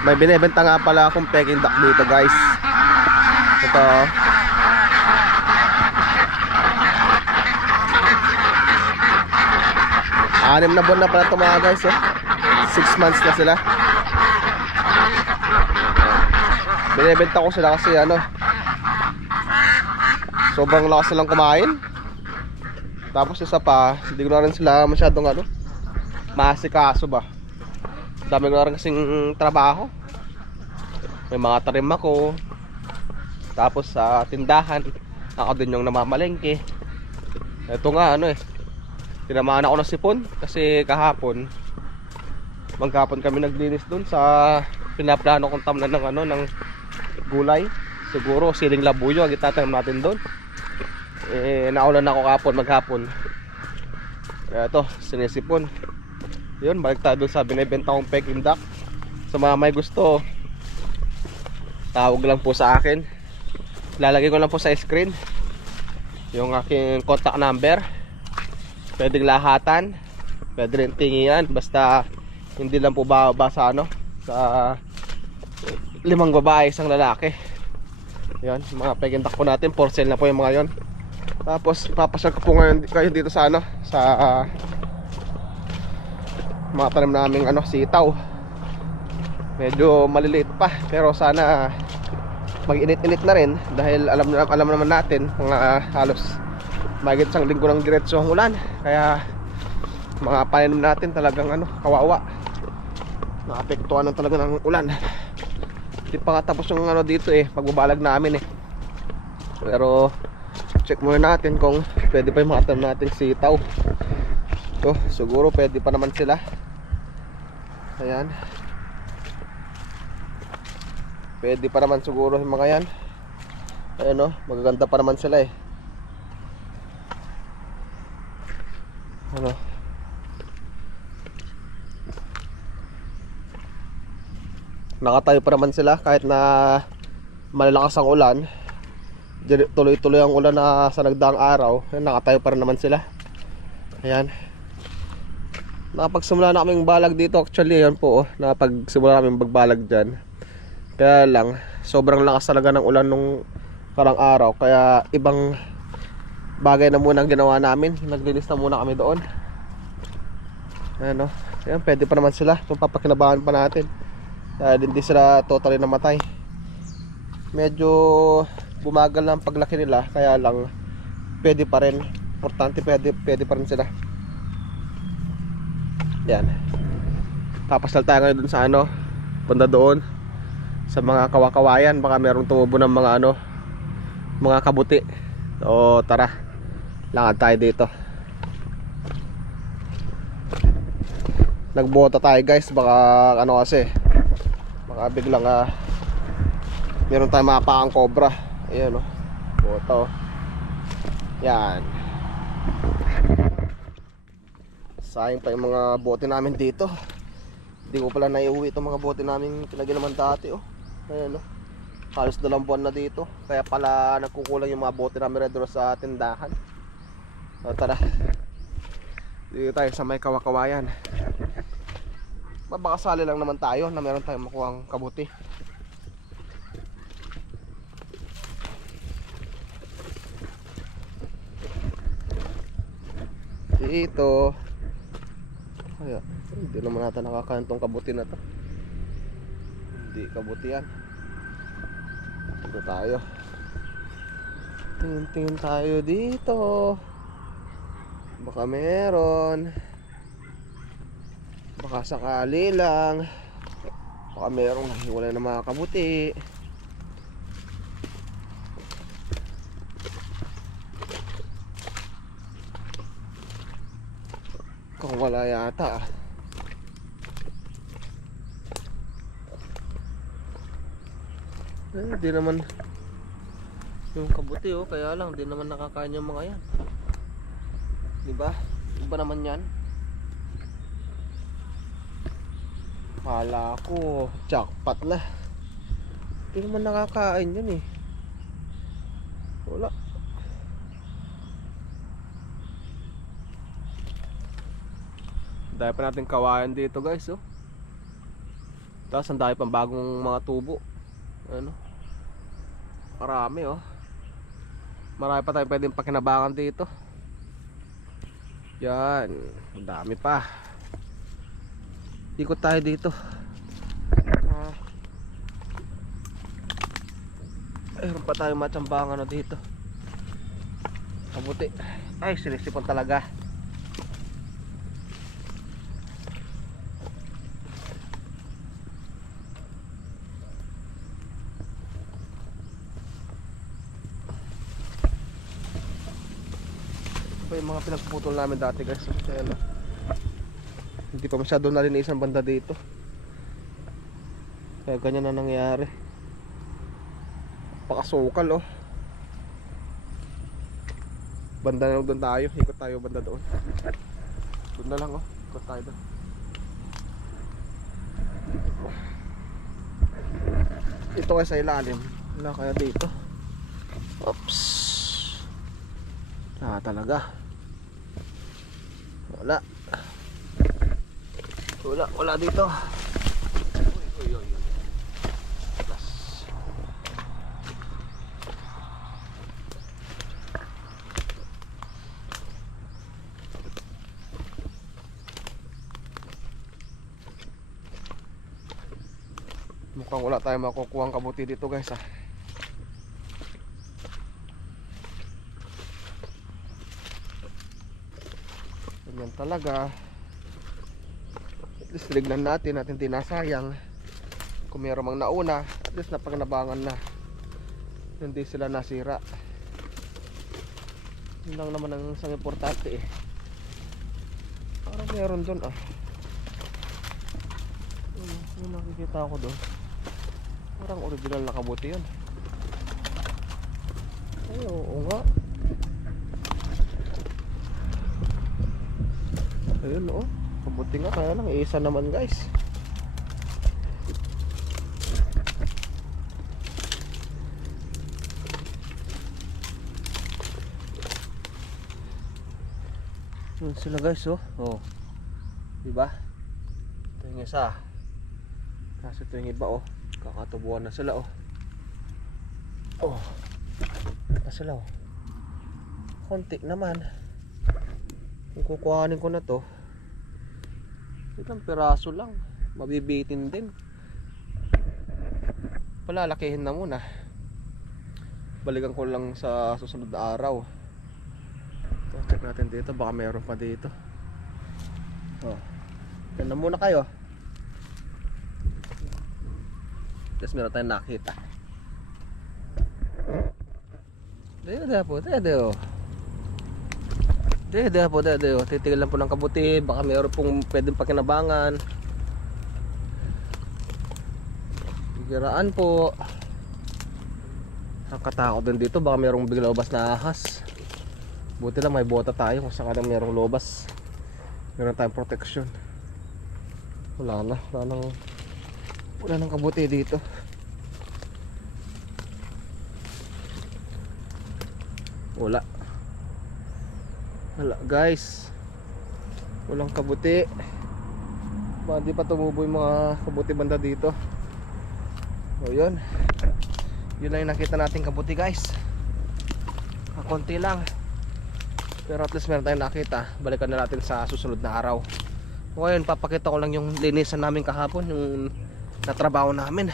May binebenta nga pala akong Peking duck dito guys. Ito. Anim na buwan na pala ito mga guys, oh. 6 months na sila. Binebenta ko sila kasi ano, sobrang lakas nilang kumain. Tapos isa pa, hindi ko na rin sila masyadong ano, maasikaso ba. Dami ko na rin kasing trabaho. May mga tarim ako. Tapos sa tindahan, ako din yung namamalengke. Ito nga ano eh, tinamaan ako ng sipon kasi kahapon maghapon kami naglinis dun sa pinaplano kong tamnan ng ano, ng gulay. Siguro siling labuyo ang itatanim natin doon. Naulan ako kahapon maghapon. Kaya ito, sinisipon. Yun, balik tayo dun sa binibenta kong Peking duck. Sa mga may gusto, tawag lang po sa akin. Lalagay ko lang po sa screen yung aking contact number. Pwedeng lahatan, pwede rin tingian, basta hindi lang po bababa sa ano, sa 5 babae, 1 lalaki. Yan, mga Peking duck po natin, for sale na po yung mga yon. Tapos papasyal ko po ngayon kayo dito sa ano, sa mga tanim naming ano, sitaw. Medyo maliliit pa, pero sana mag-init-init na rin dahil alam naman natin mga halos mahigit 1 linggo ng diretso ang ulan. Kaya mga pananim natin talagang ano, kawawa. Naapektuhan ng talaga ng ulan. Hindi pa nga tapos yung ano dito eh, pagbabalag namin eh. Pero check muna natin kung pwede pa yung mga tanim natin sitaw. So siguro pwede pa naman sila. Ayan, pwede pa naman siguro yung mga yan. Ayan o, magaganda pa naman sila eh. Ano, nakatayo pa naman sila kahit na malalakas ang ulan. Tuloy-tuloy ang ulan na sa nagdaang araw. Nakatayo pa rin naman sila. Ayan, nakapagsimula na kaming balag dito. Actually yan po, nakapagsimula kaming magbalag dyan. Kaya lang, sobrang lakas talaga ng ulan nung karang araw. Kaya ibang bagay na muna ang ginawa namin. Naglinis na muna kami doon. Ayan o, ayan, pwede pa naman sila. Kung papakinabangan pa natin, hindi sila totally namatay. Medyo bumagal lang paglaki nila. Kaya lang, pwede pa rin. Importante, pwede pa rin sila. Yan, papasal tayo ngayon dun sa ano, banda doon sa mga kawakawayan. Baka merong tumubo ng mga ano, mga kabuti. O tara, lakad tayo dito. Nagbota tayo guys, baka ano kasi, baka biglang meron tayong mapakang cobra. Ayan o, bota o. Yan, sayang pa yung mga bote namin dito. Hindi ko pala naiuwi itong mga bote namin pinaginaman dati oh. Ayan o, halos 2 buwan na dito. Kaya pala nagkukulang yung mga bote namin red sa tindahan. O tara, dito tayo sa may kawakawayan. Mabakasali lang naman tayo na meron tayong makuhang kabuti. Dito. Ay, hindi naman natin nakakain tong kabuti na to. Hindi kabuti yan. Dito tayo. Tingin tayo dito. Baka meron. Baka sakali lang. Baka merong nahiwalay na mga kabuti. Kung wala yata di naman yung kabuti oh. Kaya lang di naman nakakain yung mga yan, diba? Iba naman yan. Kala ko jackpot na. Di naman nakakain yun eh. Wala. Dahil pa natin kawayan dito guys oh. Tapos ang dami pang bagong mga tubo. Ano? Marami oh. Marami pa tayong pwedeng pakinabangan dito. Yan, ang dami pa. Ikot tayo dito. Meron pa tayong matsambangan na dito. Kabuti. Ay, sinisipon talaga. Ito yung mga pinagputol namin dati guys. Kaya na, hindi pa masyado nalinis ang banda dito. Kaya ganyan na nangyari. Pakasukal oh. Banda na lang doon tayo. Ikot tayo banda doon. Doon na lang oh. Ikot tayo doon. Ito kaya sa ilalim. Wala kaya dito. Oops. Talaga. Wala dito. Uy. Plus. Mukhang wala tayong makukuha ang kabuti dito guys ah. Ganyan talaga. At least tinignan natin tinasayang. Kung meron mang nauna, at least napagnabangan na. Hindi sila nasira. Yun lang naman ang isang importante eh. Parang meron dun ah. Yung nakikita ko dun. Parang original na kabuti yun. Ay, oo nga. Ayun oh. Kabuti nga, kaya lang isa naman guys. Yun sila guys oh. Oh. Diba? Ito yung isa. Kasi ito yung iba oh. Kakatubuan na sila oh. Oh. Na sila oh. Konti naman. Kung kukuhanin ko na to, ilang piraso lang, mabibitin din. Palalakihin na muna. Balikan ko lang sa susunod na araw. Check natin dito, baka meron pa dito. Oh. Yan na muna kayo. Tapos meron tayong nakita. Dede po. Titigil lang po ng kabuti. Baka mayroon pong pwedeng pakinabangan. Bigiraan po. Nakatakot din dito. Baka mayroong bigla ubas na ahas. Buti lang may bota tayo. Kung sakalang mayroong lobas, meron tayong protection. Wala nang kabuti dito. Wala guys, walang kabuti. Hindi pa tumubo yung mga kabuti banda dito. O yun lang yung nakita natin kabuti guys. Konti lang, pero at least meron tayong nakita. Balikan na natin sa susunod na araw. Ngayon papakita ko lang yung linisan namin kahapon, yung natrabaho namin.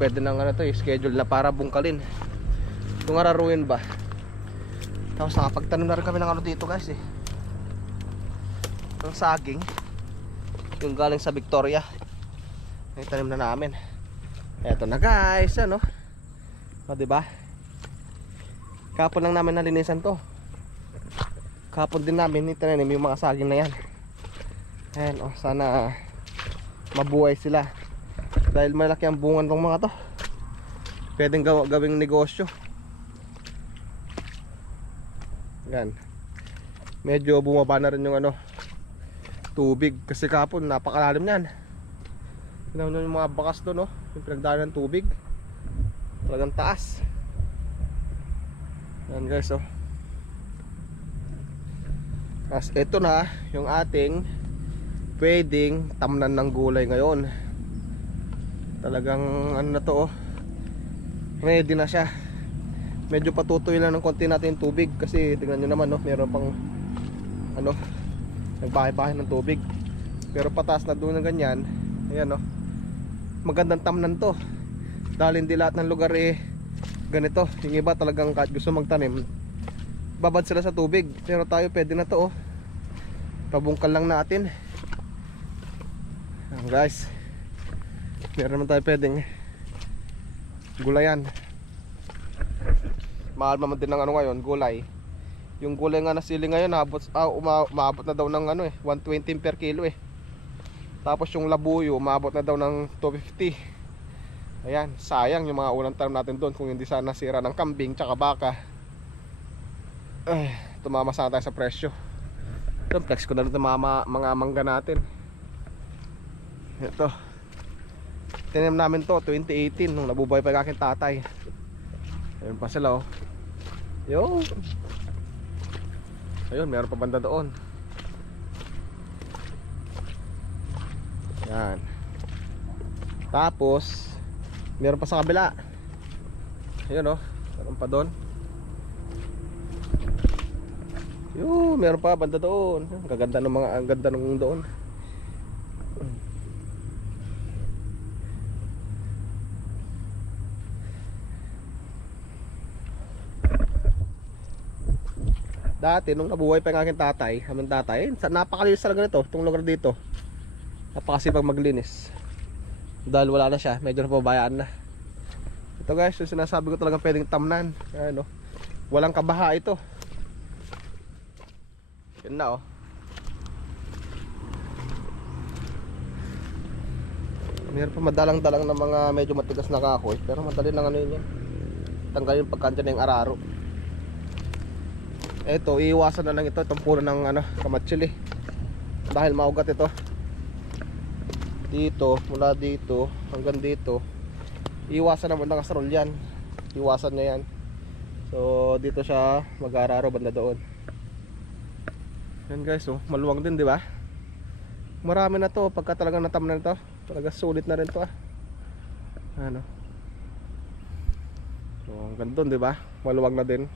Pwede nang schedule na para bungkalin. Kung araruin ba. Tapos nakapagtanim na rin kami ng dito guys eh. Ang saging, yung galing sa Victoria, ay tanim na namin. Eto na guys, ano? O diba? Kapon lang namin nalinisan to. Kapon din namin itinanim yung mga saging na yan. Ayan o, sana mabuhay sila. Dahil malaki ang bunga ng mga to. Pwedeng gawing negosyo. Yan. Medyo bumaba na rin yung tubig. Kasi kapon napakalalim yan. Tignan nyo yung mga bakas doon, yung pinagdaanan ng tubig. Talagang taas. Yan guys oh. As ito na yung ating pwedeng tamnan ng gulay ngayon. Talagang ano na to, oh, ready na siya. Medyo patutoy lang ng konti natin yung tubig kasi tingnan nyo naman, no, meron pang ano, nagbahay-bahay ng tubig. Pero pataas na doon ng ganyan. Ayan, no, magandang tamnan to dahil hindi lahat ng lugar ganito. Yung iba talagang kahit gusto magtanim babad sila sa tubig, pero tayo pwede na to, oh. Pabungkal lang natin. Ayan, guys, meron naman tayo pwedeng gulayan. Mahal naman din ng ano ngayon, gulay. Yung gulay nga na sili ngayon umabot na daw ng 120 per kilo Tapos yung labuyo umabot na daw ng 250. Ayan, sayang yung mga unang tanim natin doon. Kung hindi sana nasira ng kambing tsaka baka, tumama sana tayo sa presyo. Ito, flex ko na rin mga mangga natin. Ito, tinanim namin to 2018 nung nabubuhay pa yung aking tatay. Ayun pa sila, oh. Yo. Ayun, meron pa banda doon. Yan. Tapos meron pa sa kabila. Ayun, oh, meron pa doon. Yo, meron pa banda doon. Ang ganda ng mga, ang ganda ng doon. Dati nung nabuhay pa yung aking tatay, aming tatay, napakalinis talaga nito, itong lugar dito. Napakasipag maglinis. Dahil wala na siya, medyo napabayaan na. Ito guys, yung sinasabi ko talaga pwedeng tamnan. Ano, walang kabaha ito. Yun na, oh. Meron pa madalang-dalang na mga medyo matigas na kahoy, pero madali lang ano yun yan. Tanggalin pagkandyan na yung araro. Eto, iiwasan na lang ito, itong puno ng kamatsili. Dahil maugat ito. Dito, mula dito hanggang dito, iiwasan naman ng kasarol yan. Iwasan niya yan. So dito siya mag-araro banda doon. Yan guys, oh, maluwang din, di ba? Marami na to pagka talagang natamnan ito. Talaga sulit na rin to, ah. Ano? So, ang ganda doon, di ba? Maluwag na din.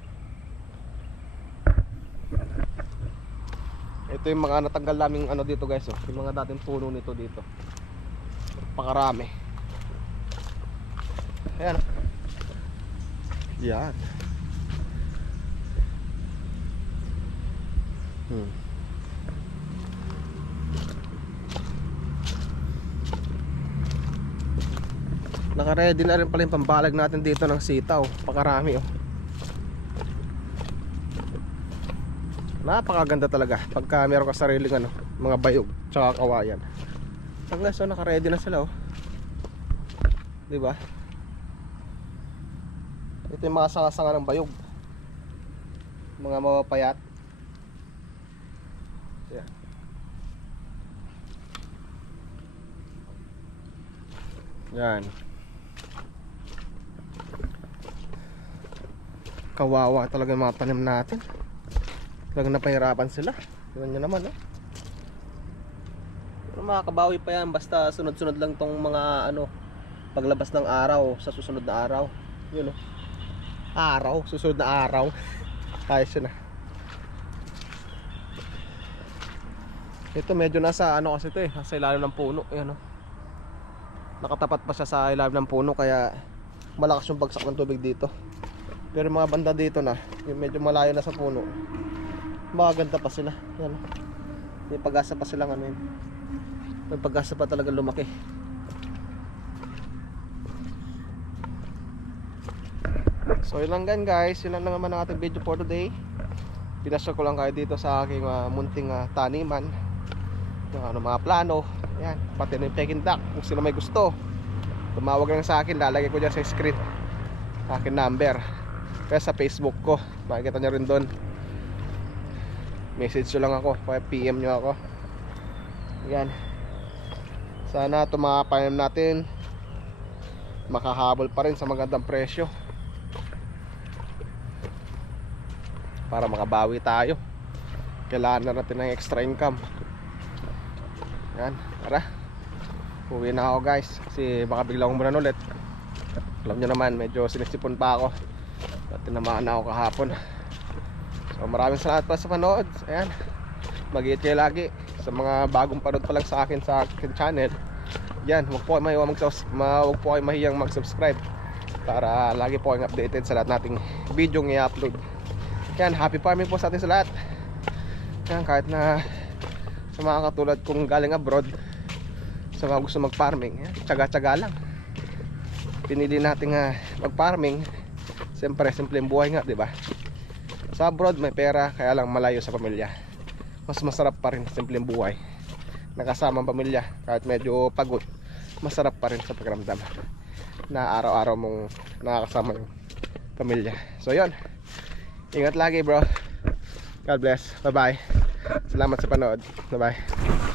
Ito yung mga natanggal naming dito guys, oh. Yung mga dating puno nito dito. Pakarami. Ayan. Yan. Naka-ready na rin pala yung pambalag natin dito ng sitaw. Pakarami, oh. Napakaganda talaga pagka meron ka sariling mga bayog tsaka kawayan. Hanggang so naka-ready na sila, oh. Diba? Ito yung mga sanga-sanga ng bayog, mga mapapayat. Yeah. Yan. Kawawa talaga yung mga tanim natin. Talagang napahirapan sila. Tingnan nyo naman, oh. Pero makakabawi pa yan basta sunod-sunod lang tong mga paglabas ng araw sa susunod na araw. Yun, oh. Araw, susunod na araw. Ayos yun, ah. Ito medyo nasa kasi ito, nasa ilalim ng puno. Ayan, oh. Nakatapat pa siya sa ilalim ng puno kaya malakas yung bagsak ng tubig dito. Pero mga banda dito na, yung medyo malayo na sa puno, magaganda pa sila. Yan. May pag-asa pa silang may pag-asa pa talaga lumaki. So yun lang guys, yun lang naman ang ating video for today. Pinasya ko lang kayo dito sa aking munting taniman. Yung mga plano. Ayan, pati na yung peking duck. Kung sino may gusto, tumawag lang sa akin, lalagay ko dyan sa screen aking number. Kaya sa Facebook ko, makikita nyo rin doon. Message nyo lang ako, PM nyo ako. Yan. Sana ito mga panim natin makahabol pa rin sa magandang presyo para makabawi tayo. Kailangan na natin ng extra income. Yan, tara. Uwi na ako guys, kasi baka biglang umulan ulit. Alam nyo naman, medyo sinisipon pa ako at tinamaan na ako kahapon. So maraming salamat pa sa panood. Ayan, mag-iit kayo lagi. Sa mga bagong panood pa lang sa akin sa akin channel, yan, huwag po kayo mahiyang mag-subscribe para lagi po kayong updated sa lahat nating video ng i-upload. Yan, happy farming po sa atin sa lahat. Yan, kahit na sa mga katulad kong galing abroad, sa mga gusto mag-farming, yan, tsaga-tsaga lang. Pinili natin mag-farming. Siyempre, simpleng buhay nga, di ba? Sa abroad may pera, kaya lang malayo sa pamilya. Mas masarap pa rin simpleng buhay. Nakasama ang pamilya, kahit medyo pagod, masarap pa rin sa pakiramdam na araw-araw mong nakakasama yung pamilya. So yun, ingat lagi bro. God bless, bye bye. Salamat sa panood, bye bye.